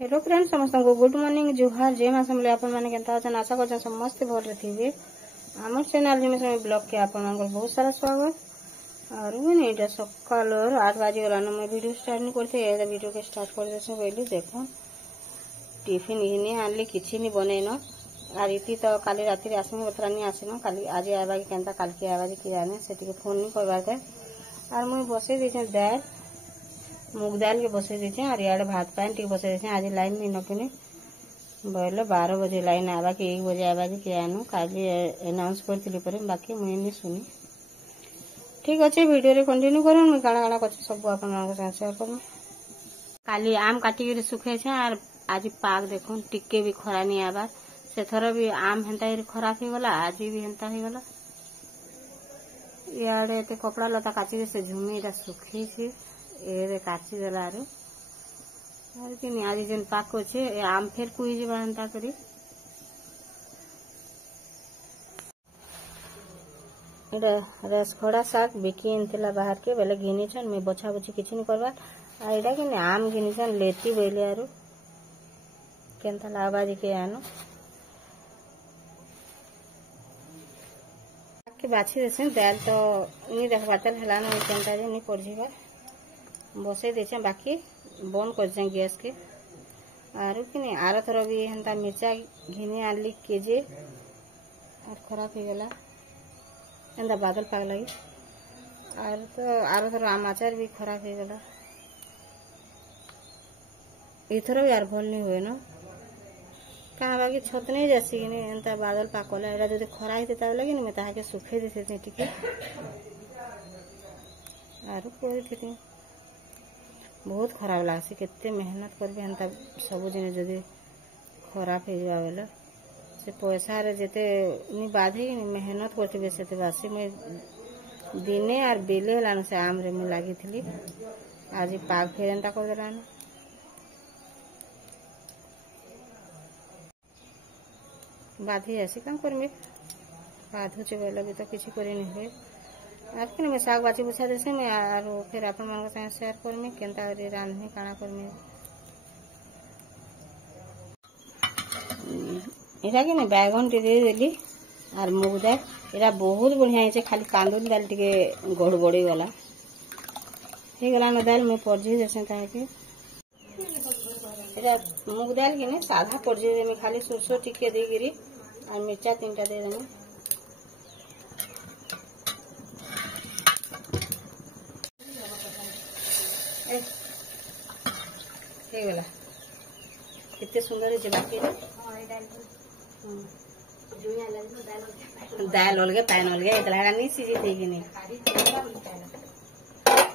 Hello friends समस्त को good morning जुहार जय माँ समले आपण मैंने केंता अच्छा आशा कर समस्त भल थे आम चैनल जिम्मे ब्लॉग के आप बहुत सारा स्वागत और मैंने ये सकाल 8 बाजी गलान मैं वीडियो स्टार्ट नहीं करते वीडियो के स्टार्ट कर कहली देख टिफिन घिनी आनली किसी नहीं बनईन आर इति तो काली राति आसमी बतरा नहीं आसन काली आज आवा कि केंता काल के आवा कि जाने से फोन नहीं करवार थे और मुझे बसई देखे दाल मुग दाल के बसई देते और इे भात पान टी बसई देते आज लाइन नहीं नकिनी बोले 12 बजे लाइन आवा कि 1 बजे आवा कि आनु काली अनाउंस करती बाकी मुझे नहीं सुनी ठीक अच्छे वीडियो कंटिन्यू कर मुझे काଣା काଣା कर सब आप शेयर कर काली आम काटिक सुखे और आज पाग देख टिके भी खरा नहीं आबार से थर भी आम हेन्ता खराब हो गला आज भी हेन्ता हो गला इे एत कपड़ा लता काचिक से झुमी सुखी ए काची देला आज जेन पाक अच्छे आम फेर कुई जा हेन्ता करी रसखड़ा शाग बिकी इनला बाहर के बेले घिनी छन मैं बछा बछी किसी नहीं करवा आईडा कि आम घिनी छन लेती बोले आरु केंता लाबाजी के आनो के बाछी देसे दाल तो नहीं देखबा तल हला नहीं केंता जे नहीं पड़जीबा बसई देछे बाकी बंद कर गैस के आरु कि नहीं आर थर भी हेन्ता मिर्चा घिनी आनली केजे और खराब हो गला एंता बादल पाग लगी और तो आर थर आम आचार भी खराब हो गला इथर भी यार भल नहीं हुए न कहाँ बाकी छत नहीं जासी कि एंता बादल पाकला एटा जब खरा होता लगे मैं ताके सुखे देते टिके आरु कोई बहुत खराब लगसी केते मेहनत कर हेन्ता सब जिन जदि खराब हो जावा बेले से पैसा रे जेते नि बाधे मेहनत करते से बासी मैं दिने और बेले हलान से आम रे मैं लगी थी आज पाग फेर एंता कर देलान बाधी ऐसी काम करमी बाधुचे बोले भी तो किसी करे नहीं हुए आज मैं शाग बाची बुछा देसे मैं और फिर आप शेयर करमी केंता रांधमी काना करमी इटा कि बैगन टी दे देली और मुग दाल इटा बहुत बढ़िया है खाली कांदुल दाल टी गड़बड़ी गला हो गला दाल मैं पड़जी देसे ताकि मुग दाल कि साधा पड़जी देमी खाली सोरसो टिके देगिरी और मिर्चा 3टा दे देमी गला कितने सुंदर है बाकी दाल अलगे पैन अलगे इतना नहीं सीझी थी कि नहीं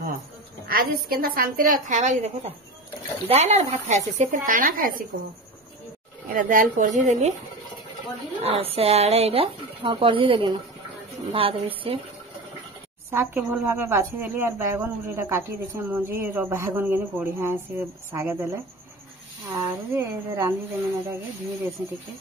हाँ आज केंता शांति रे खावा जी देखो दाल और भात खाए से फिर काना खाए कहो एटा दाल पड़जी देली और से आड़े हाँ पड़जी देली ना भात भी शाग के भल भाव बाछी देली और बैगन गुड़ा काटी देखे मंजी बैगन के बढ़िया से सागे देले और रांधी देने धीरे देसी टिके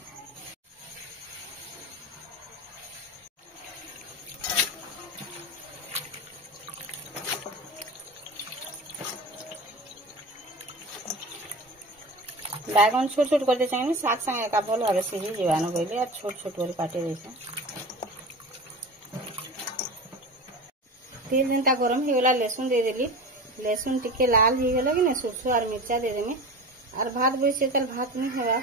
बैगन छोट छोट करते चाहिए शाग संगे का भल भाव सीझी जीवान कहले और छोट छोट कर काटे देसे तेल जेनता गरम हो गला लहसुन दे देली लहसुन टिके लाल हो गला कि सोरसो और मिर्चा दे देमी और भात बसे तल भात नहीं हवा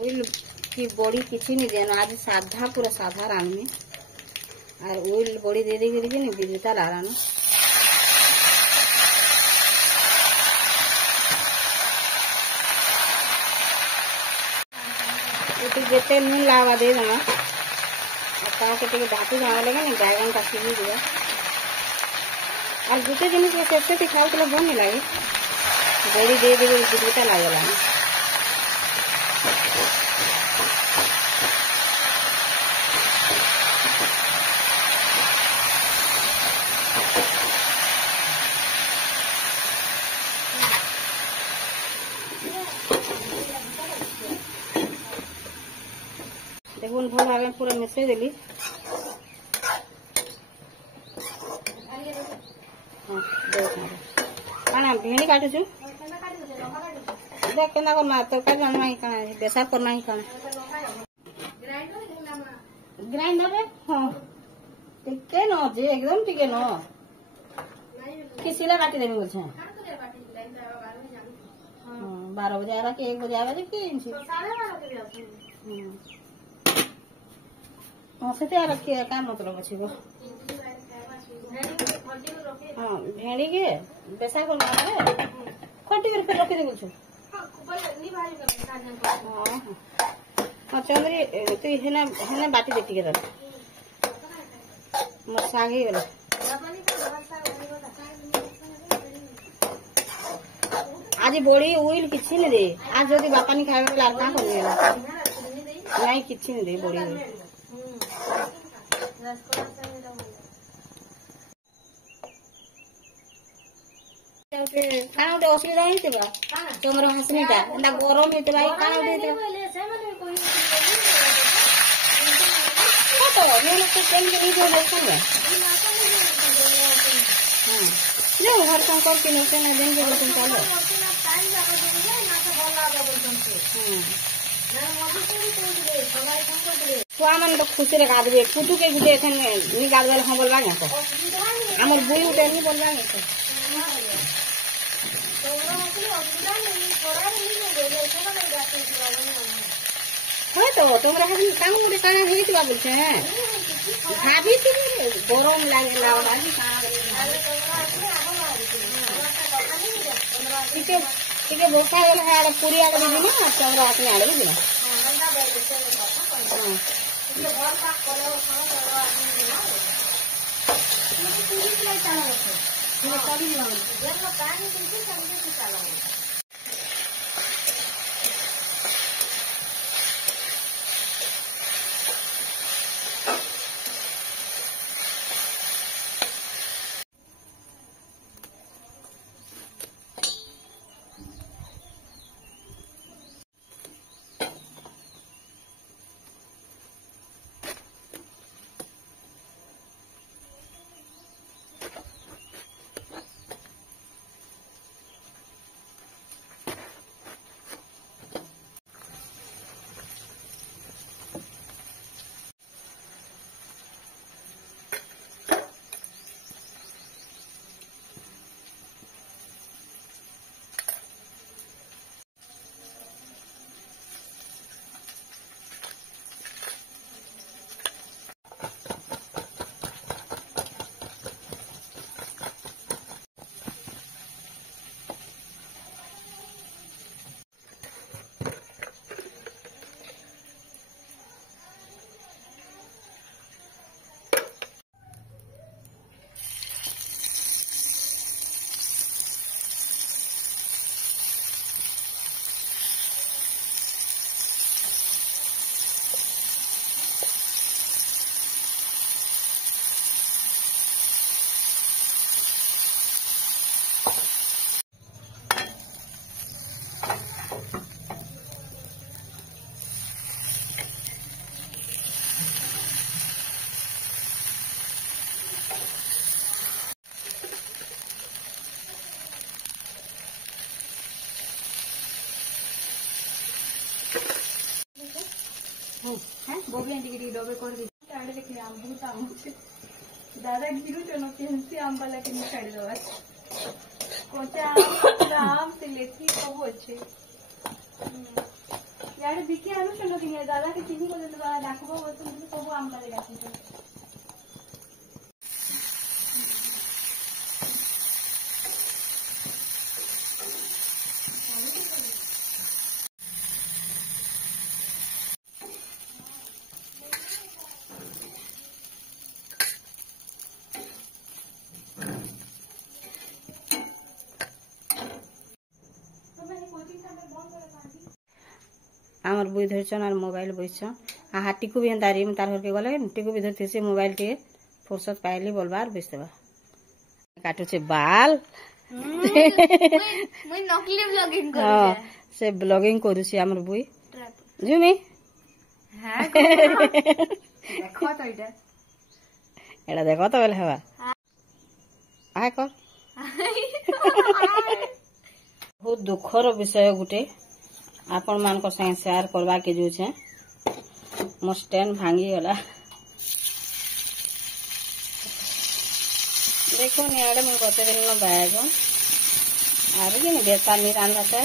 ओइल की बड़ी किसी नहीं देना आज साधा पूरा साधा रांधमी और ओइल बड़ी दे देगी नहीं बिजता लाना जिते नहीं लावा दे देना के ढापी जावा लगे ना बैगन का सीझी दिया और गुटे जिन कैसे खाओ तो भल नहीं लगे बड़ी दे देवे गुटा लगेगा देखो भल भाव पूरा मिसई देली काना भेड़ी काटु छु देख केना करना तरकारी रान्ना ही काना बेसार करना ही काना ग्राइंडर रे हां टिके न जे एकदम टिके न किसीला काटी देबी बोल छे 12 बजे आरा के 1 बजे आवे कि 12:30 हां से ते आरा के का मतलब अछि गो हां भेड़ी के बेसार करना रे खटी कर फिर रख दे बोल छे हां चंद्री तू हेना बाटी देती के मोर सागे गेल आज बड़ी उइल किछि नै दे आज जदी बापानी खाइबे लाल का करिएला नहीं किछि नै दे बड़ी उइल काना उठे असुविधा हेते बा तमर हंसनीटा ना गरम हेते भाई काना उठे हेते तो मैं तो केन के वीडियो देखन बा हां ले हर शंकर के नसे ना दिन के बोलतन चलो छुआमान तो खुशी रे गादबे पुटू के गुटे एखन नी गादबे हम बोलबा ना तो हमर बुई उठे नी बोलबा ना तो तुमरा हम काम गुटे काना हेतिबा बोलछे भाभी से गरम लागेला भाभी ठीक है बोका है पूरी आड़ दी ना चंद्र अपने आड़ दी ना बोबले टिके डबे कर दी आड़े देखले आम बहुत आम छे दादा गिरु जनो केनसी आम वाला के निकाल दवा कोचा आम से लेथी सब अच्छे यार बिके आनु चलो कि दादा के चिनी को दादा डाकबो तो सब आम वाले डाकी आमर बुई धरछन और मोबाइल बइछन आ हाटीकू भी हंदारी में तार घर के गले टीकू भी धरते से मोबाइल के फुर्सत पाइली बोलबार बइसेबा काटू छे बाल मैं नकली ब्लॉगिंग करू हां से ब्लॉगिंग करू छी आमर बुई जुमी हां देखो तो एटा एड़ा देखो तो बेले हवा आय कर बहुत दुखर विषय गुटे आपण मान संगे शेयर करवा के जो छे मो स्टैंड भांगी गला। देखो नियाड़े मुझे कते दिन बैग आर कि बेसार नहीं रांधाते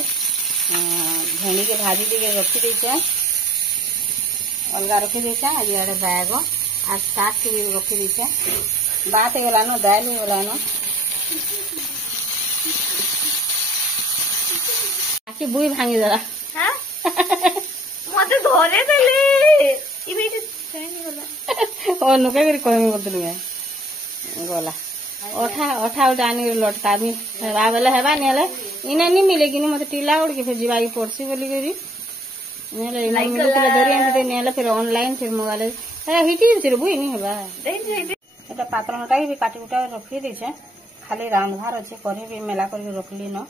भेंडी के भाजी दी रखी देचे अलग रखी देचे आज इे बैग आज शाग के भी रखी देचे बात होगा न दाल होगा न आखि बुई भांगी देला मते धरे देले ई बेटी सही गला ओ नुके भी कहमी बदलु गला ओठा ओठा उठा आनी लटका दी हेबा बेले हेबा नेले इने नहीं मिलेगी नहीं मते टीला उड़ के फिर जीवाई पड़सी बोली करी नेले नहीं मिले तो धरी एंते नेले फिर ऑनलाइन फिर मोबाइल ए हिटी फिर बुई नहीं हेबा दे एटा पात्र हटा भी काटी उटा रखी देछे खाली रांधार अच्छे करे भी मेला करके रखली न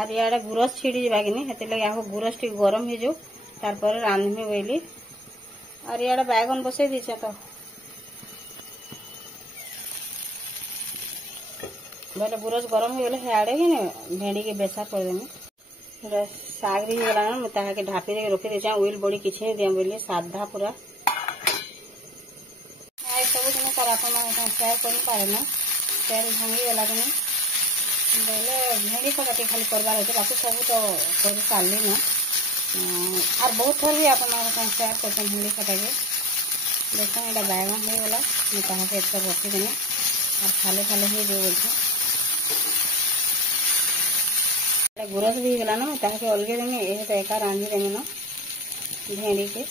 आर याडे गुरस छिड़ी जाबा कि नहीं हेते लगे आको गुरस टी गरम हे जो तार पर रांधमे बोली और याडे बैगन बसे देछे तो बोले गुरस गरम हो गले हेडे कि नहीं भेंडी के बेसा कर देमी साग री गला न मता के ढापी दे रखी देछे ऑयल बड़ी किछ नहीं दिया बोली सादा पूरा आई सब दिन कर अपन मान शेयर कर पारे ना तेल भांगी गला कि बोले भेंडी कटाटी खाली करवार होते बाकी सब तो कर सारली न और बहुत थोर भी अपन मान शेयर करते भेंडी कटाके देखो एटा बैगन हो गला मता के एक रखी देनी और खाले खाले ही दे बोलते गुरस भी गला ना ताके अलगे देनी ए तो एका रांधी देनी ना भेंडी के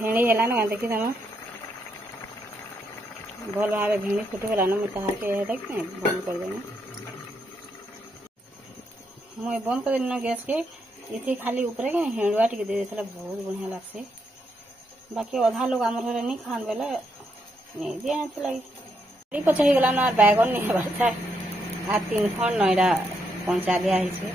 भेंडी है ना देखी तुम भल भाव भेंडी फुटगला ना मुझे देख बंद कर देनी मुझे बंद कर देना गैस के इथे खाली ऊपर के हेंडुआ टी दे देला बहुत बढ़िया लगसे बाकी अधा लोग आम घर नहीं खान बेले नहीं दिए लगे पचा गला ना बैगन नहीं हेबार था आ 3 खंड नईरा पंचा लिया है।